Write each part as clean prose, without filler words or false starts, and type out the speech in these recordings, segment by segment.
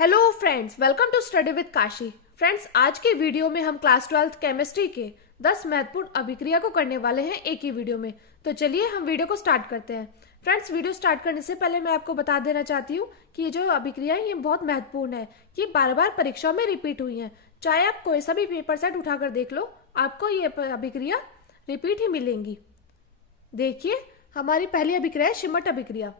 Hello friends, welcome to study with Kashi. Friends, आज के video में हम क्लास 12th केमिस्ट्री के 10 महत्वपूर्ण अभिक्रिया को करने वाले हैं एक ही वीडियो में। तो चलिए हम वीडियो को स्टार्ट करते हैं। फ्रेंड्स, वीडियो स्टार्ट करने से पहले मैं आपको बता देना चाहती हूँ कि ये जो अभिक्रिया है ये बहुत महत्वपूर्ण है। ये बार बार परीक्षाओं में रिपीट हुई है। चाहे आप कोई सा भी पेपर सेट उठाकर देख लो, आपको ये अभिक्रिया रिपीट ही मिलेंगी। देखिए, हमारी पहली अभिक्रिया है शिमट अभिक्रिया।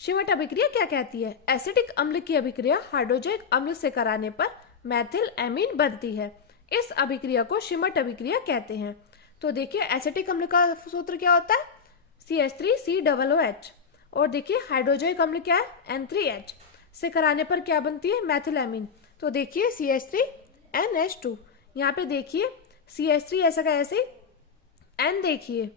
शिमट अभिक्रिया क्या कहती है? एसिटिक अम्ल की अभिक्रिया हाइड्रोजनिक अम्ल से कराने पर मेथिल एमीन बनती है। इस अभिक्रिया को शिमट अभिक्रिया कहते हैं। तो देखिए, एसिटिक अम्ल का सूत्र क्या होता है? CH3COOH। और देखिए, हाइड्रोजनिक अम्ल क्या है? N3H से कराने पर क्या बनती है? Methyl amine. तो देखिए, CH3NH2। यहाँ पे देखिए, CH3 ऐसा का ऐसे, N देखिए,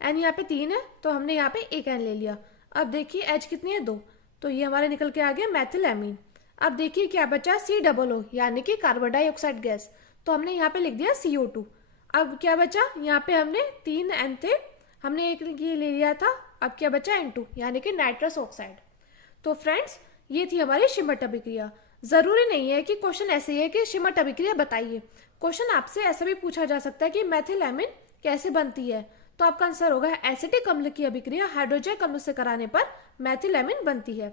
N यहाँ पे 3 है तो हमने यहाँ पे एक N ले लिया। अब देखिए H कितनी है? 2, तो ये हमारे निकल के आ गया मेथिल एमीन। अब देखिए क्या बचा? COO यानी कि कार्बन डाइऑक्साइड गैस, तो हमने यहाँ पे लिख दिया CO2। अब क्या बचा? यहाँ पे हमने 3 N थे, हमने एक ये ले लिया था। अब क्या बचा? N2 यानी कि नाइट्रस ऑक्साइड। तो फ्रेंड्स, ये थी हमारी शिमट अभिक्रिया। जरूरी नहीं है कि क्वेश्चन ऐसे ही है कि शिमट अभिक्रिया बताइए। क्वेश्चन आपसे ऐसा भी पूछा जा सकता है कि मेथिल एमीन कैसे बनती है, तो आपका आंसर होगा एसिटिक अम्ल की अभिक्रिया हाइड्रोजनिक अम्ल से कराने पर मेथिल एमीन बनती है।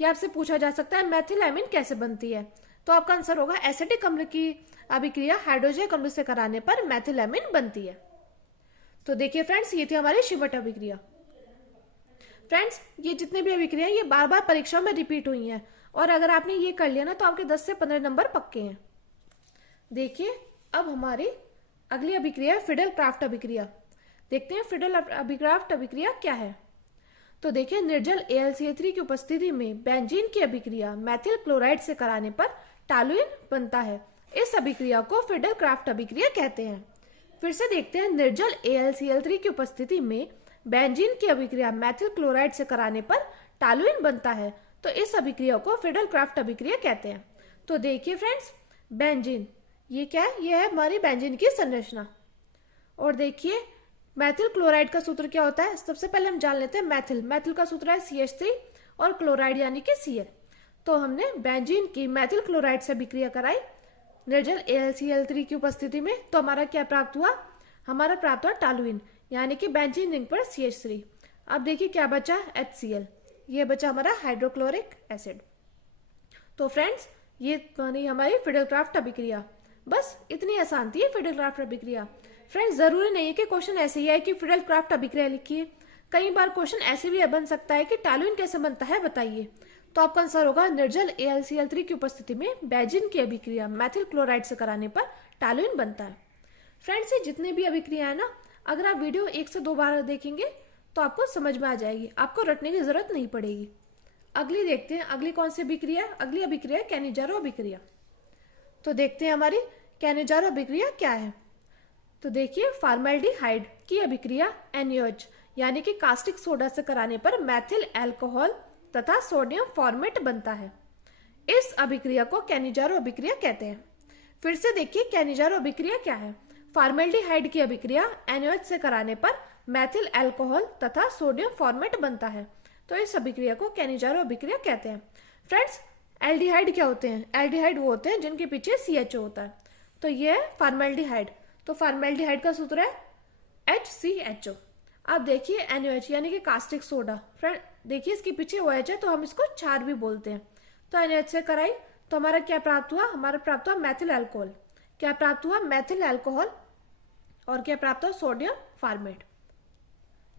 यह आपसे पूछा जा सकता है मेथिल एमीन कैसे बनती है, तो आपका आंसर होगा एसिटिक अम्ल की अभिक्रिया हाइड्रोजनिक अम्ल से कराने पर मेथिल एमीन बनती है। तो देखिए फ्रेंड्स, ये थी हमारी शिमट अभिक्रिया। फ्रेंड्स, ये जितने भी अभिक्रिया ये बार बार परीक्षाओं में रिपीट हुई हैं, और अगर आपने ये कर लिया ना तो आपके 10 से 15 नंबर पक्के हैं। देखिए, अब हमारी अगली अभिक्रिया फिडेल क्राफ्ट अभिक्रिया। देखते हैं फिडेल क्राफ्ट अभिक्रिया क्या है। तो देखिए, निर्जल AlCl3 की उपस्थिति में बेंजीन की अभिक्रिया मेथिल क्लोराइड से कराने पर टॉलुइन बनता है। इस अभिक्रिया को फिडेल क्राफ्ट अभिक्रिया कहते हैं। फिर से देखते हैं, निर्जल AlCl3 की उपस्थिति में बेंजीन की अभिक्रिया मेथिल क्लोराइड से कराने पर टॉलुइन बनता है, तो इस अभिक्रिया को फिडेल क्राफ्ट अभिक्रिया कहते हैं। तो देखिए फ्रेंड्स, बेंजीन ये क्या है? ये है हमारी बेंजीन की संरचना। और देखिए, मेथिल क्लोराइड का सूत्र क्या होता है? सबसे पहले हम जान लेते हैं मेथिल का सूत्र है CH3 और क्लोराइड यानी कि Cl। तो हमने बेंजीन की मेथिल क्लोराइड से अभिक्रिया कराई निर्जल AlCl3 की उपस्थिति में, तो हमारा क्या प्राप्त हुआ? हमारा प्राप्त हुआ टॉलुइन यानी कि बेंजीन रिंग पर CH3। अब देखिए क्या बचा? HCl, ये बचा हमारा हाइड्रोक्लोरिक एसिड। तो फ्रेंड्स, ये बनी हमारी फिडेल क्राफ्ट अभिक्रिया। बस इतनी आसान थी फिडेल क्राफ्ट अभिक्रिया। फ्रेंड्स, जरूरी नहीं है कि क्वेश्चन ऐसे ही है कि फिडेल क्राफ्ट अभिक्रिया लिखिए। कई बार क्वेश्चन ऐसे भी बन सकता है कि टॉलुइन कैसे बनता है बताइए, तो आपका आंसर होगा निर्जल AlCl3 की उपस्थिति में बेंजीन की अभिक्रिया मेथिल क्लोराइड से कराने पर टॉलुइन बनता है। फ्रेंड्स, ये जितने भी अभिक्रिया है ना, अगर आप वीडियो 1 से 2 बार देखेंगे तो आपको समझ में आ जाएगी, आपको रटने की जरूरत नहीं पड़ेगी। अगली देखते हैं, अगली कौन सी अभिक्रिया? अगली अभिक्रिया है कैनिजारो अभिक्रिया। तो देखते हैं हमारी कैनिजारो अभिक्रिया क्या है। तो देखिए, फॉर्मेल्डिहाइड की अभिक्रिया NaOH यानी कि कास्टिक सोडा से कराने पर मेथिल अल्कोहल तथा सोडियम फॉर्मेट बनता है। इस अभिक्रिया को कैनिजारो अभिक्रिया कहते हैं। फिर से देखिए, कैनिजारो अभिक्रिया क्या है? फॉर्मेल्डिहाइड की अभिक्रिया NaOH से कराने पर मेथिल अल्कोहल तथा सोडियम फॉर्मेट बनता है, तो इस अभिक्रिया को कैनिजारो अभिक्रिया कहते हैं। फ्रेंड्स, एल्डिहाइड क्या होते हैं? एल्डिहाइड वो होते हैं जिनके पीछे CHO होता है, तो ये है फॉर्मेल्डिहाइड। तो फॉर्मेल्डिहाइड का सूत्र है HCHO। अब देखिए NaOH यानी कि कास्टिक सोडा। फ्रेंड देखिए, इसके पीछे OH है तो हम इसको क्षार भी बोलते हैं। तो NaOH से कराई तो हमारा क्या प्राप्त हुआ? हमारा प्राप्त हुआ मेथिल अल्कोहल। क्या प्राप्त हुआ? Methyl alcohol. और क्या प्राप्त हुआ? Sodium format.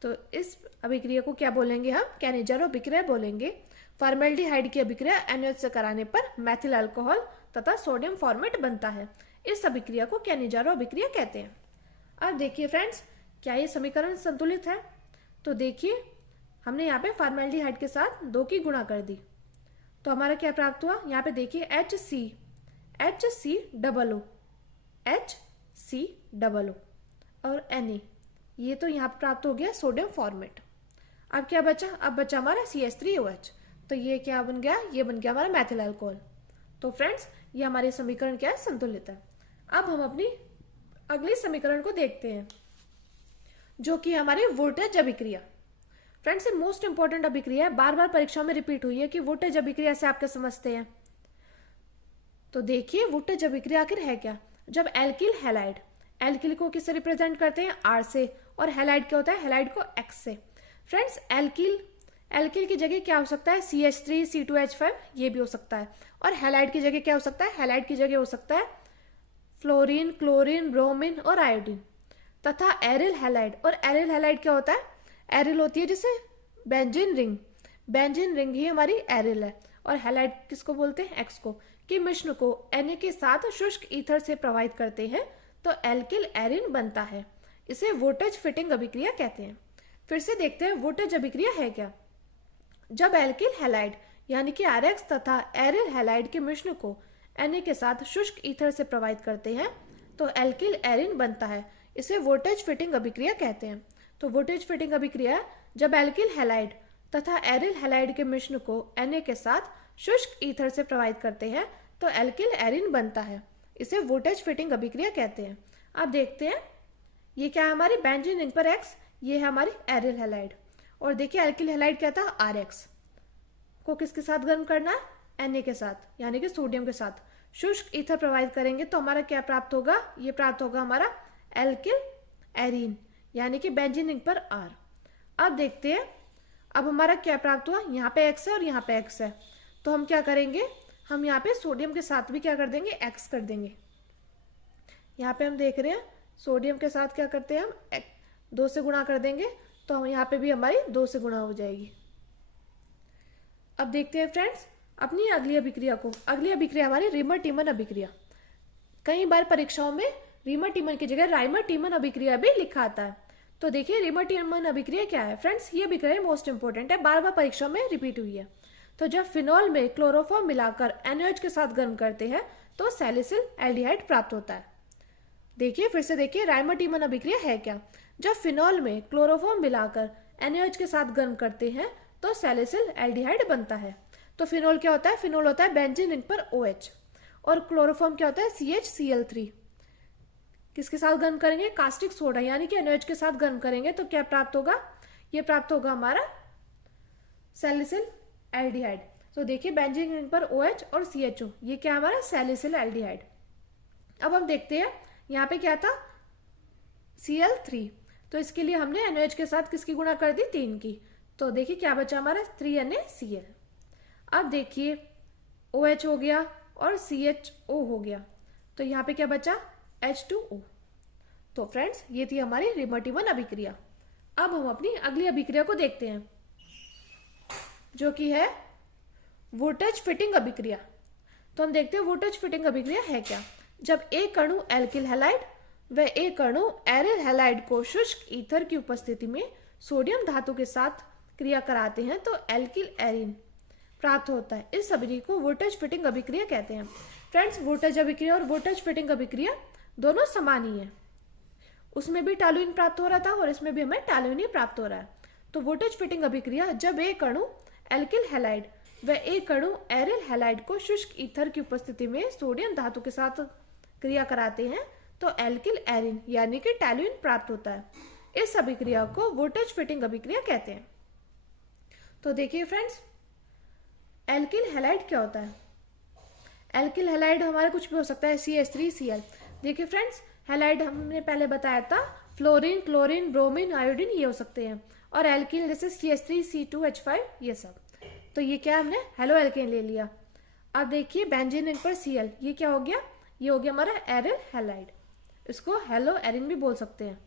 तो इस अभिक्रिया को क्या बोलेंगे हम? कैनिजारो अभिक्रिया बोलेंगे। फॉर्मेल्डिहाइड की अभिक्रिया NaOH से कराने पर मेथिल अल्कोहल तथा सोडियम फॉर्मेट बनता है। इस अभिक्रिया को कैनिजारो अभिक्रिया कहते हैं। अब देखिए फ्रेंड्स, क्या ये समीकरण संतुलित है? तो देखिए, हमने यहाँ पे फॉर्मेल्डिहाइड के साथ 2 की गुणा कर दी, तो हमारा क्या प्राप्त हुआ? यहाँ पे देखिए HCOO और Na, ये तो यहाँ पे प्राप्त हो गया सोडियम फॉर्मेट। अब क्या बचा? अब बचा हमारा CH3OH, तो ये क्या बन गया? ये बन गया हमारा मेथिल अल्कोहल। तो फ्रेंड्स, ये हमारे समीकरण क्या है? संतुलित है। अब हम अपनी अगले समीकरण को देखते हैं, जो कि हमारी वोल्टेज अभिक्रिया। फ्रेंड्स, ये मोस्ट इंपॉर्टेंट अभिक्रिया है, बार बार परीक्षाओं में रिपीट हुई है कि वोल्टेज अभिक्रिया से आपके समझते हैं। तो देखिए वुटेज अभिक्रिया आखिर है क्या। जब एल्किल हैलाइड, एल्किल को किससे रिप्रेजेंट करते हैं, आर से, और हैलाइड क्या होता है, हैलाइड को एक्स से। फ्रेंड्स एल्किल की जगह क्या हो सकता है, CH3 C2H5 ये भी हो सकता है। और हैलाइड की जगह क्या हो सकता है, हैलाइड की जगह हो सकता है फ्लोरीन, क्लोरीन, ब्रोमीन और आयोडीन। तथा एरिल हैलाइड, और एरिल हैलाइड क्या होता है, एरिल होती है जैसे बेंजीन रिंग, बेंजीन रिंग ही हमारी एरिल है। और हैलाइड किसको बोलते हैं, एक्स को, कि मिश्रण को Na के साथ शुष्क ईथर से प्रवाहित करते हैं तो एल्किल एरिन बनता है। इसे वोल्टेज फिटिंग अभिक्रिया कहते हैं। फिर से देखते हैं वोल्टेज अभिक्रिया है क्या। जब एल्किल हैलाइड यानी कि RX तथा एरिल हैलाइड के मिश्रण को Na के साथ शुष्क ईथर से प्रवाहित करते हैं तो एल्किल एरिन बनता है। इसे वोल्टेज फिटिंग अभिक्रिया कहते हैं। तो वोल्टेज फिटिंग अभिक्रिया जब एल्किल हैलाइड तथा एरिल हैलाइड के मिश्रण को Na के साथ शुष्क ईथर से प्रवाहित करते हैं तो एल्किल एरिन बनता है। इसे वोल्टेज फिटिंग अभिक्रिया कहते हैं। अब देखते हैं ये क्या है, हमारी बेंजीन रिंग पर X, ये है हमारी एरिल हैलाइड। और देखिए एल्किल हैलाइड क्या था, RX को किसके साथ गर्म करना है, Na के साथ यानी कि सोडियम के साथ शुष्क ईथर प्रवाहित करेंगे तो हमारा क्या प्राप्त होगा, ये प्राप्त होगा हमारा एल्किल एरिन यानी कि बेंजीन रिंग पर R। अब देखते हैं अब हमारा क्या प्राप्त हुआ, यहाँ पे X है और यहाँ पे X है, तो हम क्या करेंगे, हम यहाँ पे सोडियम के साथ भी क्या कर देंगे, X कर देंगे। यहाँ पे हम देख रहे हैं सोडियम के साथ क्या करते हैं, हम 2 से गुणा कर देंगे तो हम यहाँ पे भी हमारी 2 से गुणा हो जाएगी। अब देखते हैं फ्रेंड्स अपनी अगली अभिक्रिया को। अगली अभिक्रिया हमारी रीमर टीमन अभिक्रिया। कई बार परीक्षाओं में रीमर टीमन की जगह राइमर टीमन अभिक्रिया भी लिखा आता है। तो देखिए रीमर टीमन अभिक्रिया क्या है फ्रेंड्स, ये अभिक्रिया मोस्ट इंपोर्टेंट है, बार बार परीक्षा में रिपीट हुई है। तो जब फिनॉल में क्लोरोफॉर्म मिलाकर NaOH के साथ गर्म करते हैं तो सैलिसिल एल्डिहाइड प्राप्त होता है। देखिए फिर से देखिए राइमर टीमन अभिक्रिया है क्या। जब फिनॉल में क्लोरोफॉर्म मिलाकर NaOH के साथ गर्म करते हैं तो सैलिसिल एल्डिहाइड बनता है। तो फिनॉल क्या होता है, फिनॉल होता है बेंजीन रिंग पर OH, और क्लोरोफॉर्म क्या होता है CHCl3। किसके साथ गर्म करेंगे, कास्टिक सोडा यानी कि NaOH के साथ गर्म करेंगे तो क्या प्राप्त होगा, ये प्राप्त होगा हमारा सैलिसिल एल्डिहाइड। तो देखिए बेंजीन रिंग पर OH और CHO, ये क्या हमारा सैलिसिल एल्डिहाइड। अब हम देखते हैं यहाँ पे क्या था, Cl3, तो इसके लिए हमने NaOH के साथ किसकी गुणा कर दी, 3 की। तो देखिए क्या बचा हमारा 3NaCl। अब देखिए OH हो गया और CHO हो गया, तो यहाँ पे क्या बचा H2O। तो फ्रेंड्स ये थी हमारी रीमर टीमन अभिक्रिया। अब हम अपनी अगली अभिक्रिया को देखते हैं जो कि है वोल्टेज फिटिंग अभिक्रिया। तो हम देखते हैं वोल्टेज फिटिंग अभिक्रिया है क्या। जब एक अणु एल्किल हैलाइड व एक अणु एरिल हैलाइड को शुष्क ईथर की उपस्थिति में सोडियम धातु के साथ क्रिया कराते हैं तो एल्किल एरिन प्राप्त होता है। इस अभिक्रिया को वोल्टेज फिटिंग अभिक्रिया कहते हैं। फ्रेंड्स वोल्टेज अभिक्रिया और वोल्टेज फिटिंग अभिक्रिया दोनों समान ही है, उसमें भी टॉल्यूइन प्राप्त हो रहा था और इसमें भी हमें टॉल्यूइन ही प्राप्त हो रहा है। तो वोल्टेज फिटिंग अभिक्रिया जब एक अणु एल्किल हैलाइड व एक अणु एरिल हैलाइड को शुष्क ईथर की उपस्थिति में सोडियम धातु के साथ क्रिया कराते हैं तो एल्किल एरिन यानी कि टॉल्यूइन प्राप्त होता है। इस अभिक्रिया को वोल्टेज फिटिंग अभिक्रिया कहते हैं। तो देखिए फ्रेंड्स एल्किल हैलाइड क्या होता है। एल्किल हैलाइड हमारा कुछ भी हो सकता है, CH3Cl। देखिए फ्रेंड्स हैलाइड हमने पहले बताया था फ्लोरीन, क्लोरीन, ब्रोमीन, आयोडीन ये हो सकते हैं, और एल्किल जैसे CH3C2H5 ये सब। तो ये क्या हमने हेलो एल्केन ले लिया। अब देखिए बेंजीन रिंग पर Cl, ये क्या हो गया, ये हो गया हमारा एरिल हैलाइड। इसको हेलो एरिन भी बोल सकते हैं।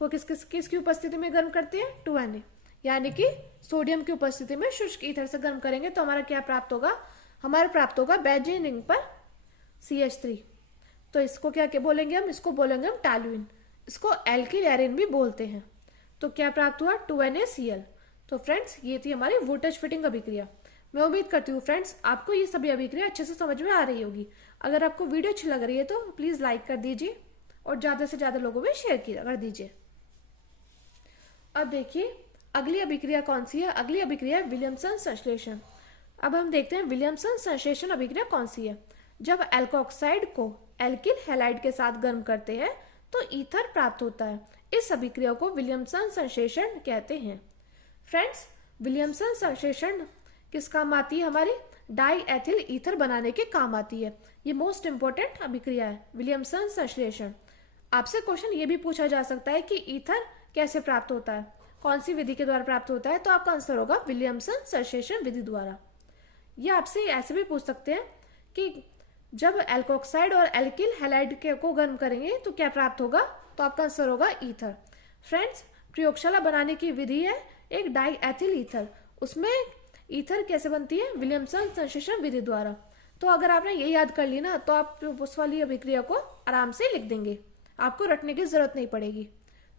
को किसकी उपस्थिति में गर्म करते हैं, 2Na यानी कि सोडियम की उपस्थिति में शुष्क ईथर से गर्म करेंगे तो हमारा क्या प्राप्त होगा, हमारा प्राप्त होगा बेंजीन रिंग पर CH3। तो इसको क्या बोलेंगे हम, इसको बोलेंगे हम टॉल्यूइन, इसको एल्किल एरिन भी बोलते हैं। तो क्या प्राप्त हुआ, 2NaCl। तो फ्रेंड्स ये थी हमारी वोल्टेज फिटिंग अभिक्रिया। मैं उम्मीद करती हूँ फ्रेंड्स आपको ये सभी अभिक्रिया अच्छे से समझ में आ रही होगी। अगर आपको वीडियो अच्छी लग रही है तो प्लीज लाइक कर दीजिए और ज्यादा से ज्यादा लोगों में शेयर कर दीजिए। अब देखिए अगली अभिक्रिया कौन सी है, अगली अभिक्रिया विलियमसन संश्लेषण। अब हम देखते हैं विलियमसन संश्लेषण अभिक्रिया कौन सी है। जब एल्कोक्साइड को एल्किल हैलाइड के साथ गर्म करते हैं तो ईथर प्राप्त होता है। इस अभिक्रिया को विलियमसन संश्लेषण कहते हैं। फ्रेंड्स विलियमसन संश्लेषण किस काम आती है हमारी, डाई एथिल ईथर बनाने के काम आती है। ये मोस्ट इंपॉर्टेंट अभिक्रिया है, विलियमसन संश्लेषण। आपसे क्वेश्चन ये भी पूछा जा सकता है कि ईथर कैसे प्राप्त होता है, कौन सी विधि के द्वारा प्राप्त होता है, तो आपका आंसर होगा विलियमसन संश्लेषण विधि द्वारा। ये आपसे ऐसे भी पूछ सकते हैं कि जब एल्कोक्साइड और एल्किल हैलाइड को गर्म करेंगे तो क्या प्राप्त होगा, तो आपका आंसर होगा ईथर। फ्रेंड्स, प्रयोगशाला बनाने की विधि है एक डाई एथिल ईथर, उसमें ईथर कैसे बनती है, विलियमसन संश्लेषण विधि द्वारा। तो अगर आपने ये याद कर ली ना तो आप उस वाली अभिक्रिया को आराम से लिख देंगे, आपको रटने की जरूरत नहीं पड़ेगी।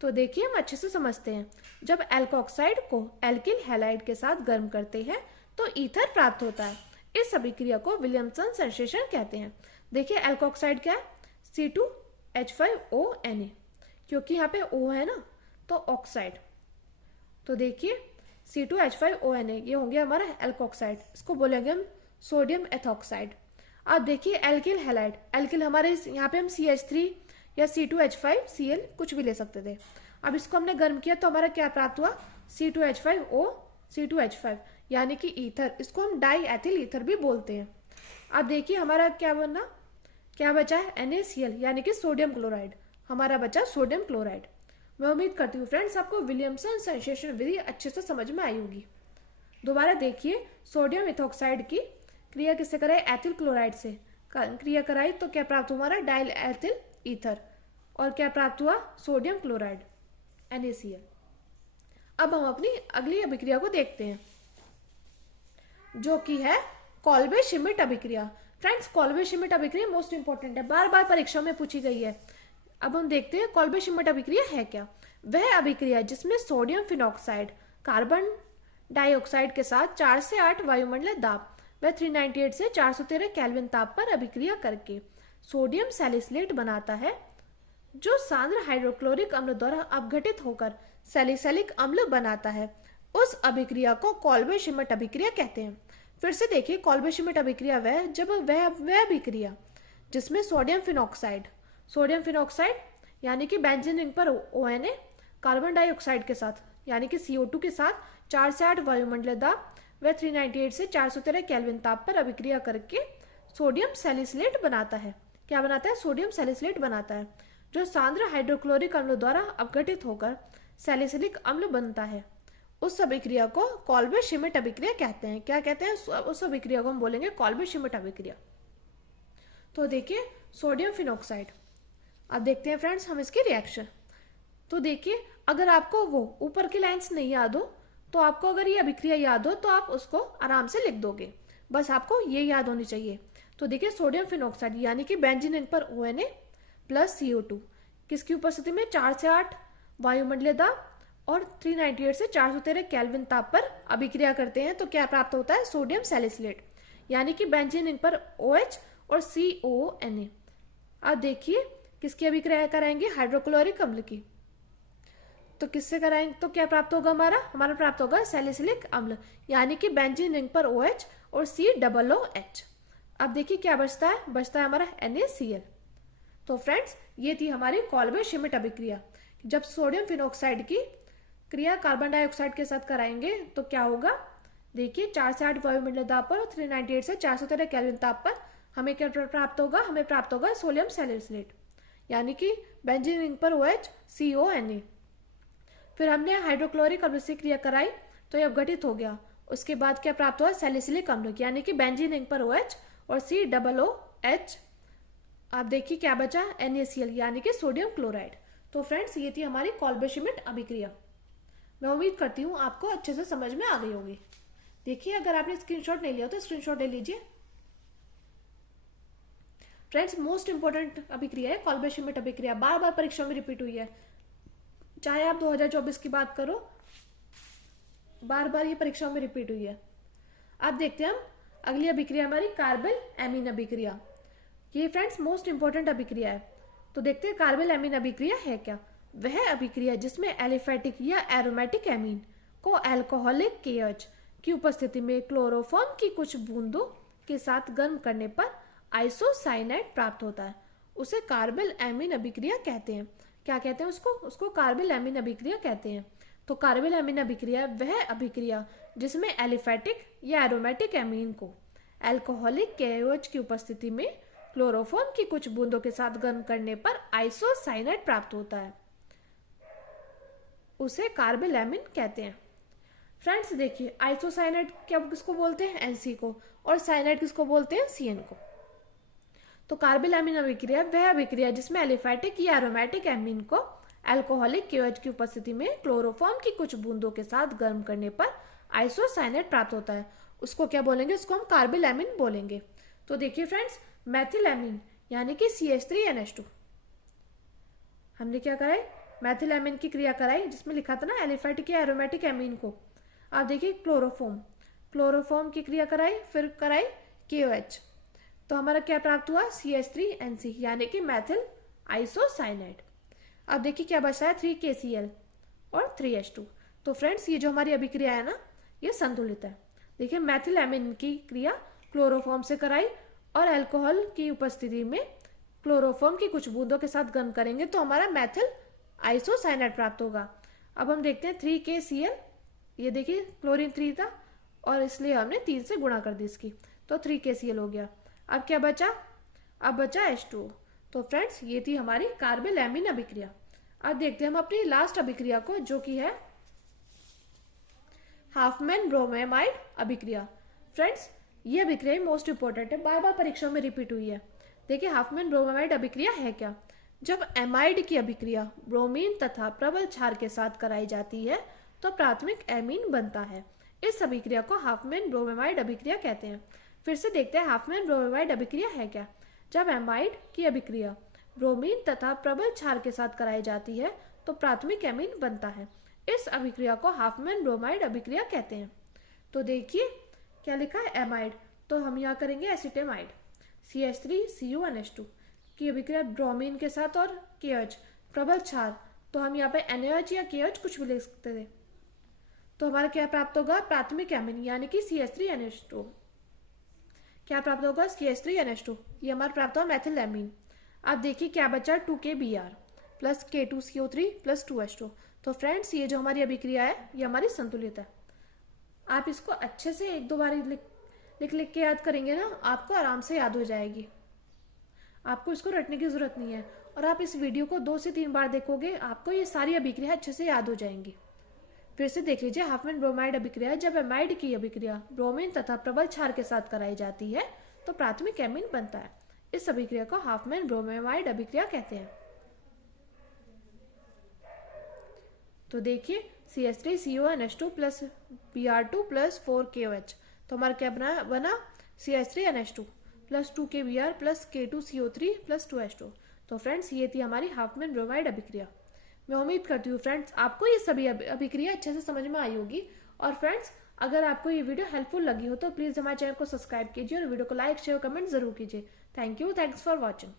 तो देखिए हम अच्छे से समझते हैं। जब एल्कोक्साइड को एल्किल हैलाइड के साथ गर्म करते हैं तो ईथर प्राप्त होता है। इस अभिक्रिया को विलियमसन संश्लेषण कहते हैं। देखिए एल्कोक्साइड क्या है, C2H5ONa, क्योंकि यहाँ पे O है ना तो ऑक्साइड। तो देखिए C2H5ONa ये होंगे हमारा एल्कोक्साइड, इसको बोलेंगे हम सोडियम एथॉक्साइड। अब देखिए एल्किल हैलाइड, एल्किल हमारे यहाँ पे हम CH3 या C2H5Cl कुछ भी ले सकते थे। अब इसको हमने गर्म किया तो हमारा क्या प्राप्त हुआ, C2H5O C2H5, यानी कि ईथर। इसको हम डाई एथिल ईथर भी बोलते हैं। अब देखिए हमारा क्या बना, क्या बचा है, NaCl यानी कि सोडियम क्लोराइड, हमारा बचा सोडियम क्लोराइड। मैं उम्मीद करती हूँ फ्रेंड्स आपको विलियमसन संश्लेषण विधि अच्छे से समझ में आई होगी। दोबारा देखिए, सोडियम इथॉक्साइड की क्रिया किससे कराई, एथिल क्लोराइड से क्रिया कराई तो क्या प्राप्त हुआ, हमारा डाई एथिल ईथर, और क्या प्राप्त हुआ, सोडियम क्लोराइड NaCl। अब हम अपनी अगली अभिक्रिया को देखते हैं जो कि है कॉल्बे श्मिट अभिक्रिया। फ्रेंड्स, कॉल्बे श्मिट अभिक्रिया मोस्ट इंपॉर्टेंट है, बार बार परीक्षा में पूछी गई है। अब हम देखते हैं कॉल्बे श्मिट अभिक्रिया है क्या। वह अभिक्रिया जिसमें सोडियम फिनॉक्साइड कार्बन डाइऑक्साइड के साथ 4 से 8 वायुमंडलीय दाब व 398 से 413 केल्विन ताप पर अभिक्रिया करके सोडियम सैलिसिलेट बनाता है, जो सांद्र हाइड्रोक्लोरिक अम्ल द्वारा अपघटित होकर सैलिसिलिक अम्ल बनाता है। उस अभिक्रिया को कॉल्बे श्मिट अभिक्रिया कहते हैं। फिर से देखिए, कॉल्बे श्मिट अभिक्रिया वह अभिक्रिया जिसमें सोडियम फिनॉक्साइड यानी कि बेंजीन रिंग पर ONa कार्बन डाइऑक्साइड के साथ यानी कि CO2 के साथ 4 से 8 वायुमंडलीय दाब व 398 से 413 केल्विन ताप पर अभिक्रिया करके सोडियम सैलिसिलेट बनाता है। क्या बनाता है, सोडियम सैलिसिलेट बनाता है, जो सांद्र हाइड्रोक्लोरिक अम्ल द्वारा अपघटित होकर सैलिसिलिक अम्ल बनता है। उस अभिक्रिया को कॉल्बे श्मिट अभिक्रिया कहते हैं। क्या कहते हैं, उस अभिक्रिया को हम बोलेंगे कॉल्बे श्मिट अभिक्रिया। तो देखिए सोडियम फिनॉक्साइड, अब देखते हैं फ्रेंड्स हम इसकी रिएक्शन। तो देखिए अगर आपको वो ऊपर की लाइंस नहीं याद हो तो आपको अगर ये अभिक्रिया याद हो तो आप उसको आराम से लिख दोगे, बस आपको ये याद होनी चाहिए। तो देखिए सोडियम फिनॉक्साइड यानी कि बेंजीन रिंग पर ONa प्लस CO2 किसकी उपस्थिति में 4 से 8 वायुमंडलीय दाब और 398 से 413 केल्विन ताप पर अभिक्रिया करते हैं तो क्या प्राप्त होता है, सोडियम सैलिसिलेट यानी कि बेंजीन रिंग पर OH और CONa। अब देखिए किसकी अभिक्रिया कराएंगे, हाइड्रोक्लोरिक अम्ल की। तो किससे कराएंगे तो क्या प्राप्त होगा, हमारा प्राप्त होगा सैलिसिलिक अम्ल यानी कि बेंजीन रिंग पर OH और COOH। अब देखिए क्या बचता है हमारा NaCl। तो फ्रेंड्स ये थी हमारी कॉल्बे श्मिट अभिक्रिया। जब सोडियम फिनॉक्साइड की क्रिया कार्बन डाइऑक्साइड के साथ कराएंगे तो क्या होगा, देखिए 4 से 8 वायुमंडलीय दाब पर और 398 से 413 केल्विन ताप पर हमें क्या प्राप्त होगा, हमें प्राप्त होगा सोडियम सैलिसिलेट यानी कि बेंजीन रिंग पर OH CONa। फिर हमने हाइड्रोक्लोरिक अम्ल से क्रिया कराई तो ये अपघटित हो गया। उसके बाद क्या प्राप्त हुआ, सैलिसिलिक अम्ल यानी कि बेंजीन रिंग पर OH और COOH। आप देखिए क्या बचा, NaCl यानी कि सोडियम क्लोराइड। तो फ्रेंड्स ये थी हमारी कॉल्बे श्मिट अभिक्रिया। मैं उम्मीद करती हूँ आपको अच्छे से समझ में आ गई होगी। देखिए अगर आपने स्क्रीनशॉट नहीं लिया तो स्क्रीनशॉट ले लीजिए। फ्रेंड्स मोस्ट इंपोर्टेंट अभिक्रिया है कॉल्बे श्मिट अभिक्रिया, बार बार परीक्षा में रिपीट हुई है, चाहे आप 2024 की बात करो, बार बार ये परीक्षा में रिपीट हुई है। अब देखते हैं हम अगली अभिक्रिया हमारी कार्बल एमीन अभिक्रिया। ये फ्रेंड्स मोस्ट इंपोर्टेंट अभिक्रिया है। तो देखते हैं कार्बल एमीन अभिक्रिया है क्या। वह अभिक्रिया जिसमें एलिफेटिक या एरोमेटिक एमीन को अल्कोहलिक KH की उपस्थिति में क्लोरोफॉर्म की कुछ बूंदों के साथ गर्म करने पर आइसोसाइनाइड प्राप्त होता है, उसे कार्बल एमीन अभिक्रिया कहते हैं। क्या कहते हैं उसको कार्बल एमीन अभिक्रिया कहते हैं। तो कार्बल एमीन अभिक्रिया वह अभिक्रिया जिसमें एलिफेटिक या एरोमेटिक एमीन को अल्कोहलिक KOH की उपस्थिति में क्लोरोफॉर्म की कुछ बूंदों के साथ गर्म करने पर आइसोसाइनाइड प्राप्त होता है, उसे कार्बेलैमिन कहते हैं। फ्रेंड्स देखिए, आइसोसाइनाइड क्या किसको बोलते हैं? NC को, और साइनाइड किसको बोलते हैं? CN को। तो कार्बेलैमिन अभिक्रिया वह अभिक्रिया जिसमें एलिफैटिक या एरोमेटिक एमीन को अल्कोहलिक KOH की उपस्थिति में क्लोरोफॉर्म की कुछ बूंदों के साथ गर्म करने पर आइसोसाइनाइड प्राप्त होता है, उसको क्या बोलेंगे? उसको हम कार्बेलैमिन बोलेंगे। तो देखिए फ्रेंड्स, मैथिलैमिन यानी कि CH3NH2, हमने क्या कराई? मैथिलैमिन की क्रिया कराई, जिसमें लिखा था ना एलिफैटिक या एरोमेटिक एमीन को। अब देखिए क्लोरोफॉर्म की क्रिया कराई, फिर कराई KOH, तो हमारा क्या प्राप्त हुआ? CH3NC यानी कि मैथिल आइसोसाइनाइड। अब देखिए क्या बचा है? 3KCl और 3H2। तो फ्रेंड्स ये जो हमारी अभिक्रिया है ना, ये संतुलित है। देखिए मैथिलैमिन की क्रिया क्लोरोफॉर्म से कराई और अल्कोहल की उपस्थिति में क्लोरोफॉर्म की कुछ बूंदों के साथ गर्म करेंगे तो हमारा मैथिल आइसोसाइनाइड प्राप्त होगा। अब हम देखते हैं 3KCl, ये देखिए क्लोरीन 3 था और इसलिए हमने 3 से गुणा कर दी इसकी, तो 3KCl हो गया। अब क्या बचा? अब बचा H2O। तो फ्रेंड्स ये थी हमारी कार्बेलैमिन अभिक्रिया। अब देखते हैं हम अपनी लास्ट अभिक्रिया को, जो कि है हाफमैन ब्रोमेमाइड अभिक्रिया। फ्रेंड्स ये अभिक्रिया मोस्ट इंपोर्टेंट है, बार बार परीक्षाओं में रिपीट हुई है। देखिए हाफमैन ब्रोमेमाइड अभिक्रिया है क्या? जब एमाइड की अभिक्रिया ब्रोमीन तथा प्रबल क्षार के साथ कराई जाती है तो प्राथमिक एमीन बनता है। इस अभिक्रिया को हाफमैन ब्रोमेमाइड अभिक्रिया कहते हैं। फिर से देखते हैं हाफमैन ब्रोमेमाइड अभिक्रिया है क्या? जब एमाइड की अभिक्रिया ब्रोमीन तथा प्रबल क्षार के साथ कराई जाती है तो प्राथमिक एमीन बनता है। इस अभिक्रिया को हाफमैन ब्रोमाइड अभिक्रिया कहते हैं। तो देखिए क्या लिखा है? एमाइड, तो हम यहाँ करेंगे एसिटेमाइड। CH3CuNH2 की अभिक्रिया ब्रोमीन के साथ और KOH प्रबल क्षार, तो हम यहाँ पे NaOH या KOH कुछ भी ले सकते थे। तो हमारा क्या प्राप्त होगा? प्राथमिक एमीन यानी कि CH3NH2। क्या प्राप्त होगा? CH3NH2, ये हमारा प्राप्त हुआ मैथिलैमिन। अब देखिए क्या बचा? 2KBr plus K2CO3 plus 2H2। तो फ्रेंड्स ये जो हमारी अभिक्रिया है ये हमारी संतुलित है। आप इसको अच्छे से एक दो बार लिख के याद करेंगे ना, आपको आराम से याद हो जाएगी। आपको इसको रटने की जरूरत नहीं है, और आप इस वीडियो को 2 से 3 बार देखोगे, आपको ये सारी अभिक्रिया अच्छे से याद हो जाएंगी। फिर से देख लीजिए, हाफमैन ब्रोमाइड अभिक्रिया जब एमाइड की अभिक्रिया ब्रोमीन तथा प्रबल क्षार के साथ कराई जाती है तो प्राथमिक एमीन बनता है। इस अभिक्रिया को हाफमैन ब्रोमाइड अभिक्रिया कहते हैं। तो देखिए CH3CuNH2 plus Br2 plus 4KOH, तो हमारा क्या बना? CH3NH2 plus 2KBr plus K2CO3 plus 2H2। तो फ्रेंड्स ये थी हमारी हाफमैन ब्रोमाइड अभिक्रिया। मैं उम्मीद करती हूँ फ्रेंड्स आपको ये सभी अभिक्रिया अच्छे से समझ में आई होगी। और फ्रेंड्स अगर आपको ये वीडियो हेल्पफुल लगी हो तो प्लीज़ हमारे चैनल को सब्सक्राइब कीजिए और वीडियो को लाइक शेयर कमेंट जरूर कीजिए। Thank you, thanks for watching.